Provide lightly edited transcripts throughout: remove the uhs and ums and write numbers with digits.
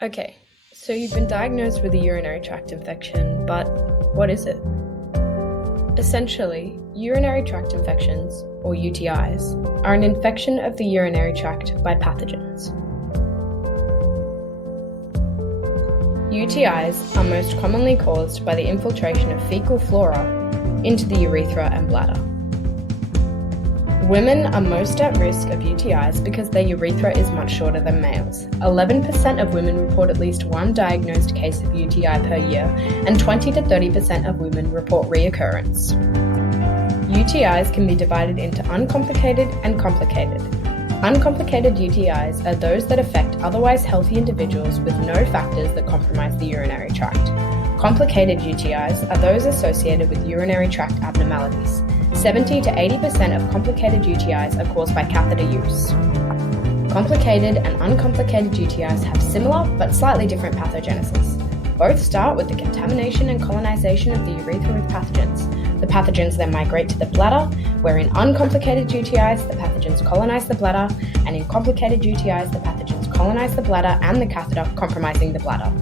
Okay, so you've been diagnosed with a urinary tract infection, but what is it? Essentially, urinary tract infections, or UTIs, are an infection of the urinary tract by pathogens. UTIs are most commonly caused by the infiltration of fecal flora into the urethra and bladder. Women are most at risk of UTIs because their urethra is much shorter than males. 11% of women report at least one diagnosed case of UTI per year, and 20 to 30% of women report reoccurrence. UTIs can be divided into uncomplicated and complicated. Uncomplicated UTIs are those that affect otherwise healthy individuals with no factors that compromise the urinary tract. Complicated UTIs are those associated with urinary tract abnormalities. 70 to 80% of complicated UTIs are caused by catheter use. Complicated and uncomplicated UTIs have similar but slightly different pathogenesis. Both start with the contamination and colonization of the urethra with pathogens. The pathogens then migrate to the bladder, where in uncomplicated UTIs, the pathogens colonize the bladder, and in complicated UTIs, the pathogens colonize the bladder and the catheter, compromising the bladder.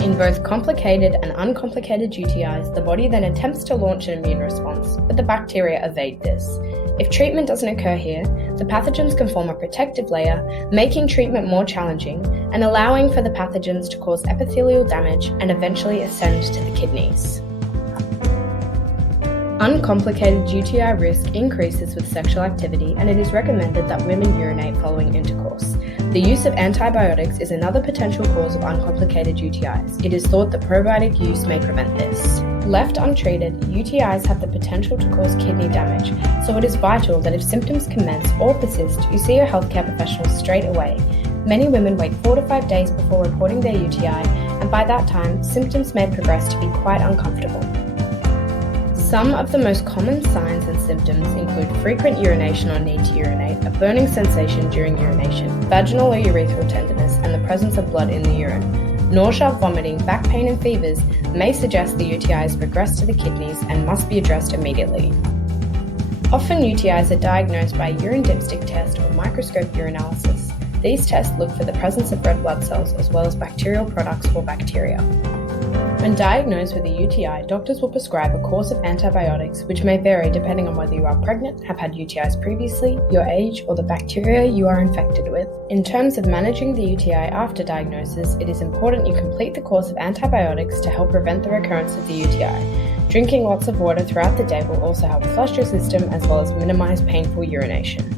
In both complicated and uncomplicated UTIs, the body then attempts to launch an immune response, but the bacteria evade this. If treatment doesn't occur here, the pathogens can form a protective layer, making treatment more challenging and allowing for the pathogens to cause epithelial damage and eventually ascend to the kidneys. Uncomplicated UTI risk increases with sexual activity, and it is recommended that women urinate following intercourse. The use of antibiotics is another potential cause of uncomplicated UTIs. It is thought that probiotic use may prevent this. Left untreated, UTIs have the potential to cause kidney damage, so it is vital that if symptoms commence or persist, you see your healthcare professional straight away. Many women wait 4 to 5 days before reporting their UTI, and by that time, symptoms may progress to be quite uncomfortable. Some of the most common signs and symptoms include frequent urination or need to urinate, a burning sensation during urination, vaginal or urethral tenderness, and the presence of blood in the urine. Nausea, vomiting, back pain, and fevers may suggest the UTI has progressed to the kidneys and must be addressed immediately. Often UTIs are diagnosed by a urine dipstick test or microscope urinalysis. These tests look for the presence of red blood cells as well as bacterial products or bacteria. When diagnosed with a UTI, doctors will prescribe a course of antibiotics, which may vary depending on whether you are pregnant, have had UTIs previously, your age, or the bacteria you are infected with. In terms of managing the UTI after diagnosis, it is important you complete the course of antibiotics to help prevent the recurrence of the UTI. Drinking lots of water throughout the day will also help flush your system as well as minimize painful urination.